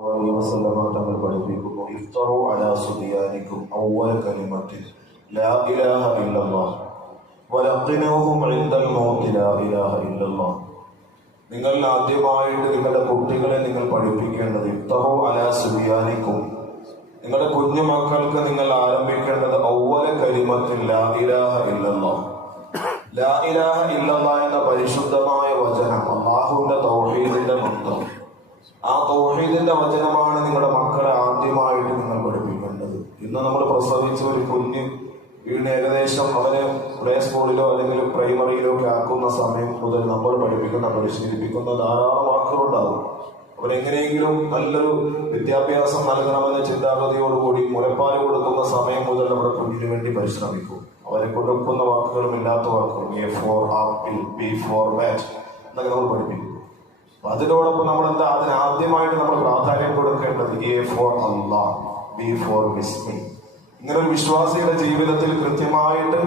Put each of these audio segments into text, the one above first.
തങ്ങൾ പഠിപ്പിക്കുന്നു, ഇഫ്തറു അലാ സുബിയാനിക്കും അവ്വല കലിമത്തിൻ ലാ ഇലാഹ ഇല്ലല്ലാഹ് വലഖിനൂഹും ഇൻദൽ മൗതി ലാ ഇലാഹ ഇല്ലല്ലാഹ്. നിങ്ങൾ ആദ്യമായിട്ട് നിങ്ങളുടെ കുട്ടികളെ നിങ്ങൾ പഠിപ്പിക്കേണ്ടത് ഇഫ്തറു അലാ സുബിയാനിക്കും, നിങ്ങളുടെ കുഞ്ഞു മക്കൾക്ക് നിങ്ങൾ ആരംഭിക്കേണ്ടത് അവ്വല കലിമത്തിൻ ലാ ഇലാഹ ഇല്ലല്ലാഹ്. ലാ ഇലാഹ ഇല്ലല്ലാഹ് എന്ന പരിശുദ്ധമായ വചനം, അല്ലാഹുവിന്റെ തൗഹീദിന്റെ മന്ത്രം, ആ തൗഹീദിന്റെ വചനമാണ് നിങ്ങളുടെ മക്കളെ ആദ്യമായിട്ട് നിങ്ങൾ പഠിപ്പിക്കേണ്ടത്. ഇന്ന് നമ്മൾ പ്രസവിച്ച ഒരു കുഞ്ഞ് വീടിന് ഏകദേശം അവന് പ്ലേ സ്കൂളിലോ അല്ലെങ്കിൽ പ്രൈമറിയിലോ ഒക്കെ ആക്കുന്ന സമയം മുതൽ നമ്മൾ പരിശീലിപ്പിക്കുന്ന ധാരാളം വാക്കുകളുണ്ടാകും. അവരെങ്ങനെയെങ്കിലും നല്ലൊരു വിദ്യാഭ്യാസം നൽകണമെന്ന ചിന്താഗതിയോടുകൂടി മുലപ്പാല് കൊടുക്കുന്ന സമയം മുതൽ നമ്മുടെ കുഞ്ഞിന് വേണ്ടി പരിശ്രമിക്കും. അവരെ കൊടുക്കുന്ന വാക്കുകളും ഇല്ലാത്ത വാക്കുകളും, A for apple, B for bat എന്നൊക്കെ നമ്മൾ പഠിപ്പിക്കും. അതിനോടൊപ്പം നമ്മൾ അതിനാദ്യമായിട്ട് നമ്മൾ പ്രാധാന്യം കൊടുക്കേണ്ടത് എ ഫോർ അല്ലാഹ്, ബി ഫോർ ബിസ്മി. ഇങ്ങനെ ഒരു വിശ്വാസിയുടെ ജീവിതത്തിൽ കൃത്യമായിട്ട്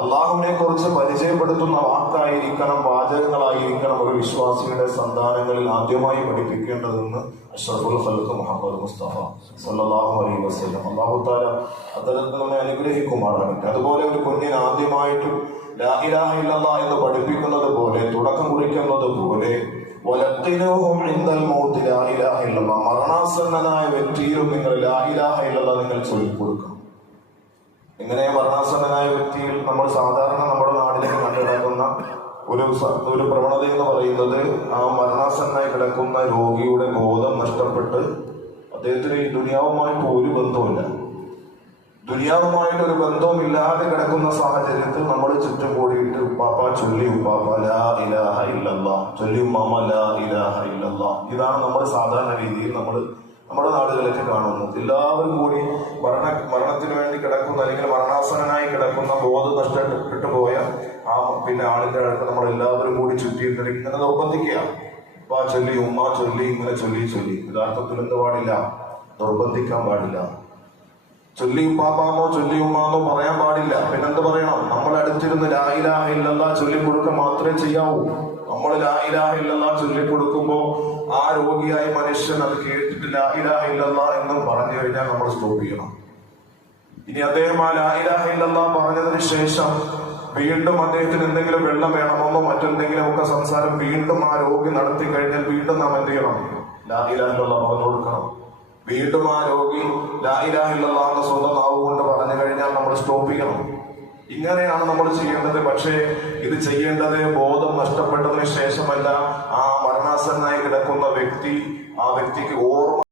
അള്ളാഹുവിനെ കുറിച്ച് പരിചയപ്പെടുത്തുന്ന വാക്കായിരിക്കണം, വാചകങ്ങളായിരിക്കണം ഒരു വിശ്വാസിയുടെ സന്താനങ്ങളിൽ ആദ്യമായി പഠിപ്പിക്കേണ്ടതെന്ന് അഷ്റഫുൽ ഖൽഖ് മുഹമ്മദ് മുസ്തഫ സല്ലല്ലാഹു അലൈഹി വസല്ലം അല്ലാഹു തആല അദ്ദേഹത്തെ നമ്മെ അനുഗ്രഹിക്കുമാറാകട്ടെ. അതുപോലെ ഒരു കുഞ്ഞിന് ആദ്യമായിട്ട് ലാ ഇലാഹ ഇല്ലല്ലാഹ് എന്ന് പഠിപ്പിക്കുന്നത് പോലെ, തുടക്കം കുറിക്കുന്നത് പോലെ, വലഖിനൂഹും ഇൻദൽ മൗതി ലാ ഇലാഹ ഇല്ലല്ലാഹ്, മരണാസന്നനായ വ്യക്തിയിലും നിങ്ങൾ ലാ ഇലാഹ ഇല്ലല്ലാഹ് നിങ്ങൾ ചൊല്ലിക്കൊടുക്കണം. ഇങ്ങനെ മരണാസന്നനായ വ്യക്തിയിൽ നമ്മൾ സാധാരണ നമ്മുടെ നാട്ടിലേക്ക് കണ്ടുകിടക്കുന്ന ഒരു പ്രവണത എന്ന് പറയുന്നത്, ആ മരണാസന്നായി കിടക്കുന്ന രോഗിയുടെ ബോധം നഷ്ടപ്പെട്ട് അദ്ദേഹത്തിന് ഈ ദുനിയാവുമായിട്ട് ഒരു ബന്ധവുമില്ല, ദുനിയാവുമായിട്ട് ഒരു ബന്ധവും ഇല്ലാതെ കിടക്കുന്ന സാഹചര്യത്തിൽ നമ്മൾ ചുറ്റും കൂടിയിട്ട് ഉപ്പാപ്പ ചൊല്ലി ഉപ്പാപ്പ ലാ ഇലാഹ ഇല്ലല്ലാഹ്, ചൊല്ലി ഉമ്മാമ ലാ ഇലാഹ ഇല്ലല്ലാഹ്. ഇതാണ് നമ്മൾ സാധാരണ രീതിയിൽ നമ്മുടെ നാടുകളിലൊക്കെ കാണുന്നത്. എല്ലാവരും കൂടി മരണത്തിന് വേണ്ടി കിടക്കുന്ന അല്ലെങ്കിൽ മരണാസനായി കിടക്കുന്ന ബോധം നഷ്ടപ്പെട്ടു പോയ പിന്നെ ആളിന്റെ അടുത്ത് നമ്മൾ എല്ലാവരും കൂടി ചുറ്റിയിട്ട് ഇങ്ങനെ നിർബന്ധിക്കുക, ഉപ്പാ ചൊല്ലി ഉമ്മ ചൊല്ലി ഇങ്ങനെ ചൊല്ലി. യഥാർത്ഥത്തിൽ എന്ത് പാടില്ല? നിർബന്ധിക്കാൻ പാടില്ല. ചൊല്ലി ഉപ്പാപ്പാന്നോ ചൊല്ലി ഉമ്മാന്നോ പറയാൻ പാടില്ല. പിന്നെന്ത് പറയണം? നമ്മൾ അടുത്തിരുന്ന് ലാ ഇലാഹ ഇല്ലല്ലാഹ് ചൊല്ലിക്കൊടുക്കുക മാത്രമേ ചെയ്യാവൂ. നമ്മൾ ലാ ഇലാഹ ഇല്ലല്ലാഹ് ചൊല്ലിക്കൊടുക്കുമ്പോ ആ രോഗിയായ മനുഷ്യൻ അത് കേട്ടിട്ട് ലാ ഇലാഹ ഇല്ലല്ലാഹ് എന്ന് പറഞ്ഞു കഴിഞ്ഞാൽ നമ്മൾ സ്റ്റോപ്പ് ചെയ്യണം. ഇനി അദ്ദേഹം ആ ലാ ഇലാഹ ഇല്ലല്ലാഹ് പറഞ്ഞതിന് ശേഷം വീണ്ടും അദ്ദേഹത്തിന് എന്തെങ്കിലും വെള്ളം വേണമെന്നോ മറ്റെന്തെങ്കിലും ഒക്കെ സംസാരം വീണ്ടും ആ രോഗി നടത്തി കഴിഞ്ഞാൽ വീണ്ടും നാം എന്ത് ചെയ്യണം? ലാ ഇലാഹ ഇല്ലല്ലാഹ് പറഞ്ഞു കൊടുക്കണം. വീണ്ടും ആ രോഗി ലാ ഇലാഹ ഇല്ലല്ലാഹ് എന്ന് സ്വന്തം നാവ് കൊണ്ട് പറഞ്ഞു കഴിഞ്ഞാൽ നമ്മൾ സ്റ്റോപ്പ് ചെയ്യണം. ഇങ്ങനെയാണ് നമ്മൾ ചെയ്യേണ്ടത്. പക്ഷേ ഇത് ചെയ്യേണ്ടത് ബോധം നഷ്ടപ്പെട്ടതിന് ശേഷമല്ല. ആ മരണാസന്നായി കിടക്കുന്ന വ്യക്തിക്ക്